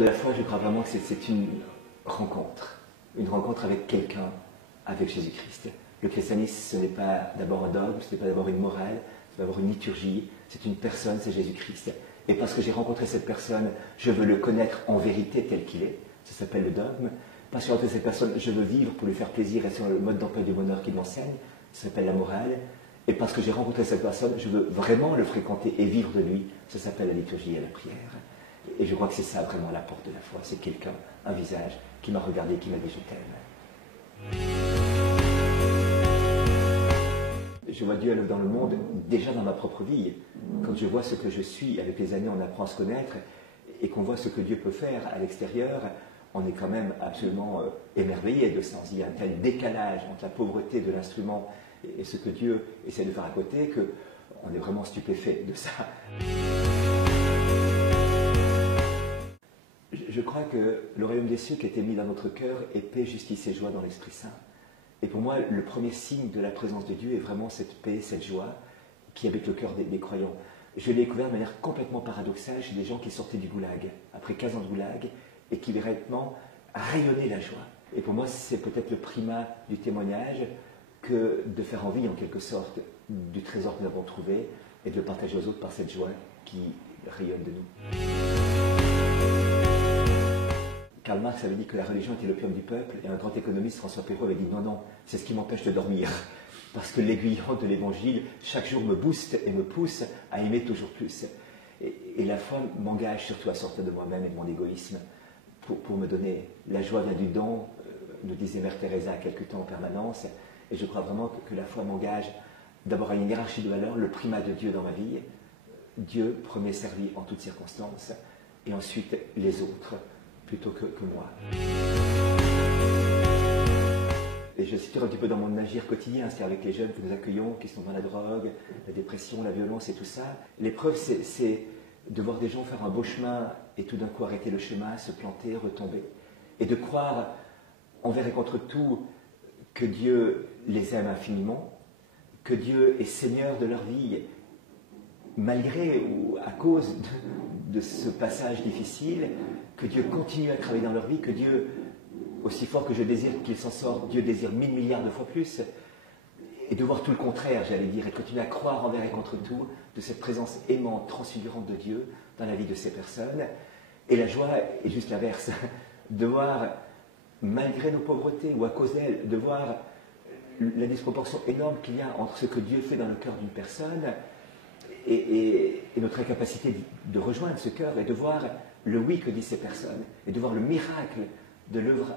de la foi, je crois vraiment que c'est une rencontre avec quelqu'un, avec Jésus-Christ. Le christianisme, ce n'est pas d'abord un dogme, ce n'est pas d'abord une morale, c'est d'abord une liturgie, c'est une personne, c'est Jésus-Christ. Et parce que j'ai rencontré cette personne, je veux le connaître en vérité tel qu'il est, ça s'appelle le dogme. Parce que j'ai rencontré cette personne, je veux vivre pour lui faire plaisir et sur le mode d'emploi du bonheur qu'il m'enseigne, ça s'appelle la morale. Et parce que j'ai rencontré cette personne, je veux vraiment le fréquenter et vivre de lui, ça s'appelle la liturgie et la prière. Et je crois que c'est ça vraiment la porte de la foi, c'est quelqu'un, un visage, qui m'a regardé, qui m'a dit je t'aime. Je vois Dieu dans le monde, déjà dans ma propre vie. Quand je vois ce que je suis, avec les années on apprend à se connaître, et qu'on voit ce que Dieu peut faire à l'extérieur, on est quand même absolument émerveillé de ça. Il y a un tel décalage entre la pauvreté de l'instrument et ce que Dieu essaie de faire à côté, qu'on est vraiment stupéfait de ça. Je crois que le royaume des cieux qui a été mis dans notre cœur est paix, justice et joie dans l'Esprit Saint. Et pour moi, le premier signe de la présence de Dieu est vraiment cette paix, cette joie qui habite le cœur des croyants. Je l'ai découvert de manière complètement paradoxale chez des gens qui sortaient du goulag, après 15 ans de goulag, et qui véritablement rayonnaient la joie. Et pour moi, c'est peut-être le primat du témoignage que de faire envie, en quelque sorte, du trésor que nous avons trouvé et de le partager aux autres par cette joie qui rayonne de nous. Karl Marx avait dit que la religion était l'opium du peuple, et un grand économiste, François Perrault, avait dit non, non, c'est ce qui m'empêche de dormir. Parce que l'aiguillon de l'évangile, chaque jour me booste et me pousse à aimer toujours plus. Et la foi m'engage surtout à sortir de moi-même et de mon égoïsme pour me donner. La joie vient du don, nous disait Mère Teresa à quelque temps en permanence, et je crois vraiment que la foi m'engage d'abord à une hiérarchie de valeurs, le primat de Dieu dans ma vie, Dieu premier servi en toutes circonstances, et ensuite les autres plutôt que moi. Et je situe un petit peu dans mon agir quotidien, c'est-à-dire avec les jeunes que nous accueillons, qui sont dans la drogue, la dépression, la violence et tout ça. L'épreuve, c'est de voir des gens faire un beau chemin et tout d'un coup arrêter le chemin, se planter, retomber. Et de croire envers et contre tout que Dieu les aime infiniment, que Dieu est Seigneur de leur vie, malgré ou à cause de ce passage difficile, que Dieu continue à travailler dans leur vie, que Dieu, aussi fort que je désire qu'ils s'en sortent, Dieu désire 1000 milliards de fois plus, et de voir tout le contraire, j'allais dire, et de continuer à croire envers et contre tout de cette présence aimante, transfigurante de Dieu dans la vie de ces personnes. Et la joie est juste l'inverse, de voir, malgré nos pauvretés ou à cause d'elles, de voir la disproportion énorme qu'il y a entre ce que Dieu fait dans le cœur d'une personne et notre incapacité de rejoindre ce cœur, et de voir le oui que disent ces personnes, et de voir le miracle de l'œuvre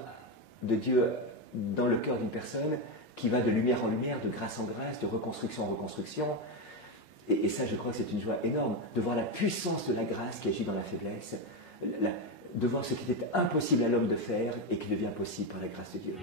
de Dieu dans le cœur d'une personne qui va de lumière en lumière, de grâce en grâce, de reconstruction en reconstruction. Et ça, je crois que c'est une joie énorme, de voir la puissance de la grâce qui agit dans la faiblesse, de voir ce qui était impossible à l'homme de faire et qui devient possible par la grâce de Dieu.